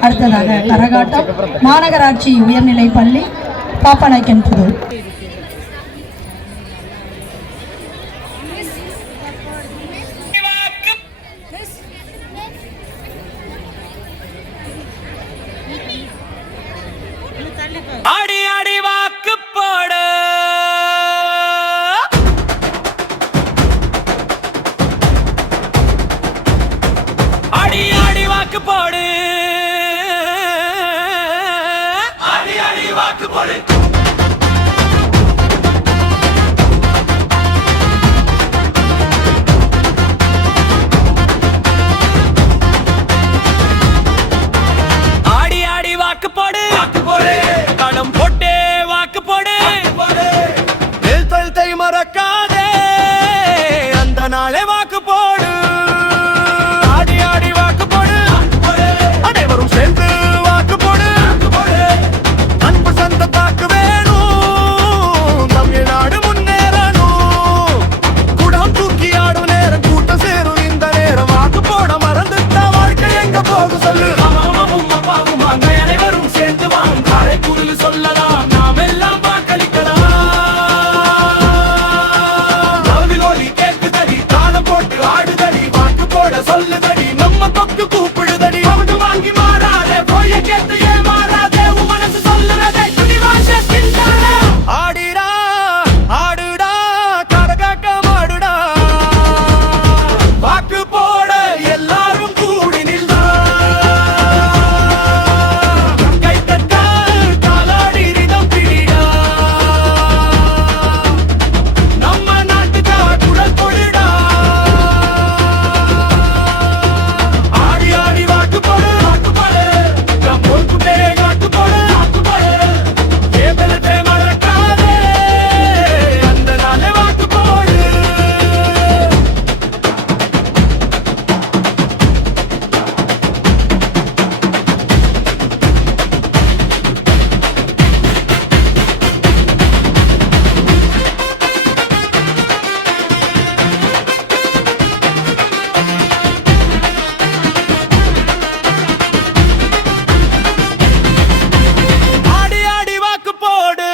அடுத்ததாக கரகாட்டம் மாநகராட்சி உயர்நிலை பள்ளி பாப்பநாயக்கன் புதூர். ஆடி ஆடி வாக்கு போட ஆடி ஆடி வாக்கு போடு ஆடி ஆடி வாக்கு போடு ஆடி ஆடி வாக்கு போடு வாக்கு போடு களம் போட்டே வாக்கு போடு எழுத்தை மறக்காதே அந்த நாளே வாக்கு போடு ஆடி ஆடி வாக்கு போடு அனைவரும் சேர்ந்து வாக்கு போடு அன்பு சந்த தாக்கு வேணும் தமிழ்நாடு முன்னேறணும் குடம் தூக்கி ஆடும் நேரம் கூட்டம் சேரும் இந்த நேரம் வாக்கு போட மறந்துட்டா வாழ்க்கை எங்க போகும் சொல்லு அம்மாவும் அப்பாவும் அங்க அனைவரும் சேர்ந்து வாங்க காரை குரல் சொல்லலாம் நாம் எல்லாம் வாக்களிக்கலாம் நவிலோலி கேட்குதடி தாளம் போட்டு ஆடுதடி வாக்கு போட சொல்லுதடி நம்ம கொக்கு கூப்பிடுதடி அவங்க வாங்கி மாறாதே போய கேட்டு ஏமாறாதே உன் மனசு சொல்லுறதே துணிவாச சிந்தாரா ஆடிடா ஆடுடா கரகாட்டம் ஆடுடா வாக்கு போட எல்லாரும் கூடி நின்றா கை தட்ட காலாடி ரிதம் பிடிடா நம்ம நாட்டுக்கா குரல் கொடுடா ஆடி ஆடி வாக்கு போடு நம் பொறுப்புட்டே வாக்கு போடு கேபலத்தை மறக்காதே அந்த நாளே வாக்கு போடு ஆடி ஆடி வாக்கு போடு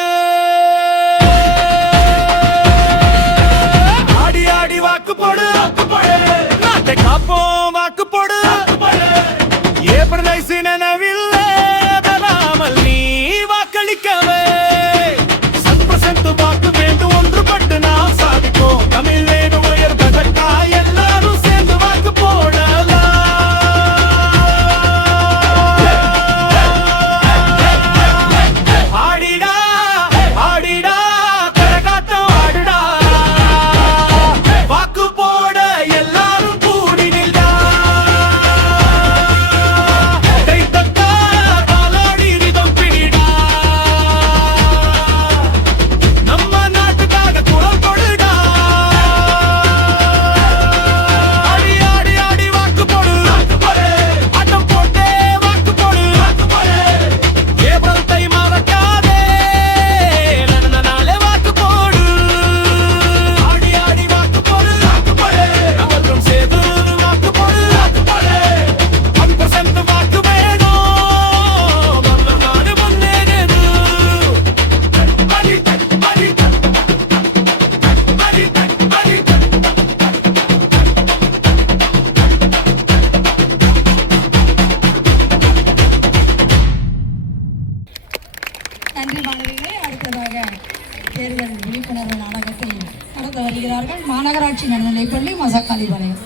ஆடி ஆடி வாக்கு போடு நாட்டை காப்போம் வாக்கு போடு ஏப்ரல் நினைவில்லை பெறாமல் நீ வாக்களிக்கவே 100% வாக்கு வேண்டும் ஒன்றுபட்டு நாம் சாதிப்போம் தமிழ் வேணும் உயர்வதற்கா எல்லாரும் சேர்ந்து வாக்கு போடலாம் ஆடிடா ஆடிடா கரகாட்டம் ஆடுடா வாக்கு போட எல்லாரும் கூடி நின்றா கை தட்ட காலாடி ரிதம் பிடிடா நம்ம நாட்டுக்காக குரல் கொடுடா ஆடி ஆடி ஆடி வாக்கு போடு ஆட்டம் போட்டே வாக்கு போடு ஏப்ரல் தை மறக்காதே நடந்த நாளே வாக்கு போடு ஆடி ஆடி வாக்கு போடு அவரும் சேர்ந்து வாக்கு போடு 1% வாக்கு வேணும் நம்ம நாடு முன்னேறுது நன்றி மாணவிகளே. அடுத்ததாக தேர்தல் விழிப்புணர்வு நாடகத்தை நடத்த வருகிறார்கள் மாநகராட்சி நடுநிலைப்பள்ளி மசக்காலிபாளையம்.